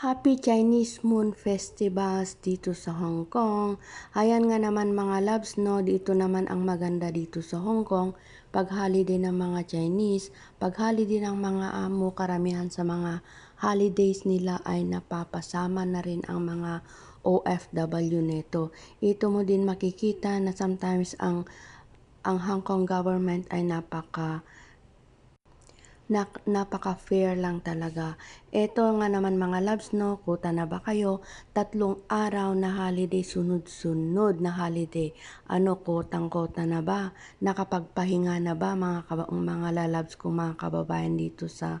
Happy Chinese Moon Festivals dito sa Hong Kong. Ayan nga naman mga loves, no, dito naman ang maganda dito sa Hong Kong. Pag holiday ng mga Chinese, pag holiday ng mga amo, karamihan sa mga holidays nila ay napapasama na rin ang mga OFW neto. Ito mo din makikita na sometimes ang Hong Kong government ay napaka-fair lang talaga. Ito nga naman mga loves, no, kuta na ba kayo? 3 araw na holiday, sunod-sunod na holiday. Ano, kotang-kota na ba? Nakapagpahinga na ba mga lalabs ko, mga kababayan dito sa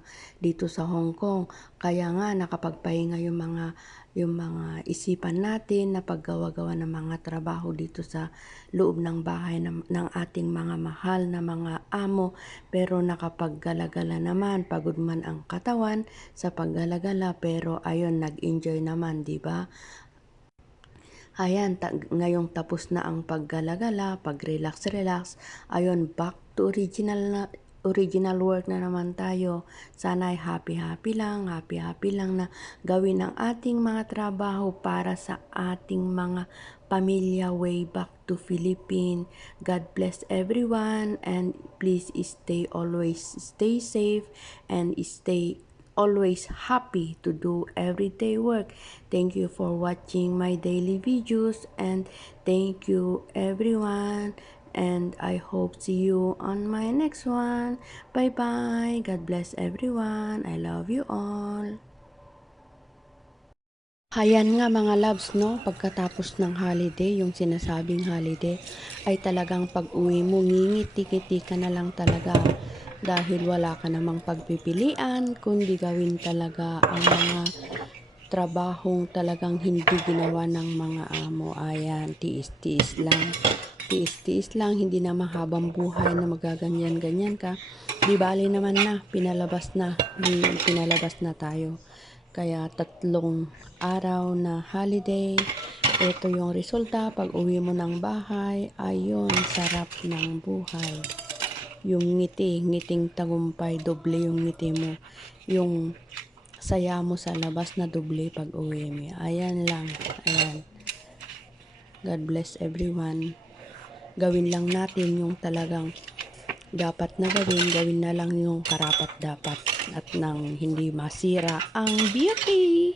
Hong Kong? Kaya nga nakapagpahinga yung mga isipan natin na paggawa-gawa ng mga trabaho dito sa loob ng bahay ng ating mga mahal na mga amo, pero nakapaggalagala naman, pagod man ang katawan sa paggalagala, pero ayun, nag-enjoy naman, di ba? Ayan, ngayong tapos na ang paggalagala, pag-relax, ayun, back to original work na naman tayo. Sana ay happy lang na gawin ang ating mga trabaho para sa ating mga pamilya way back to Philippines. God bless everyone, and please always stay safe and stay always happy to do everyday work. Thank you for watching my daily videos, and thank you everyone, and I hope see you on my next one. Bye bye. God bless everyone. I love you all. Ayan nga mga loves, no, pagkatapos ng holiday, yung sinasabing holiday, ay talagang pag-uwi mo, ngingiti-ngiti ka na lang talaga dahil wala ka namang pagpipilian, kundi gawin talaga ang mga trabahong talagang hindi ginawa ng mga amo. Ayan, tiis-tiis lang, hindi na mahabang buhay na magaganyan-ganyan ka. Di bali naman na, pinalabas na tayo. Kaya 3 araw na holiday, ito yung resulta. Pag uwi mo ng bahay, ayun, sarap ng buhay. Yung ngiting tagumpay, doble yung ngiti mo. Yung saya mo sa labas na doble pag uwi mo. Ayan lang, ayan. God bless everyone. Gawin lang natin yung talagang dapat na gawin na lang yung karapat dapat, at nang hindi masira ang beauty.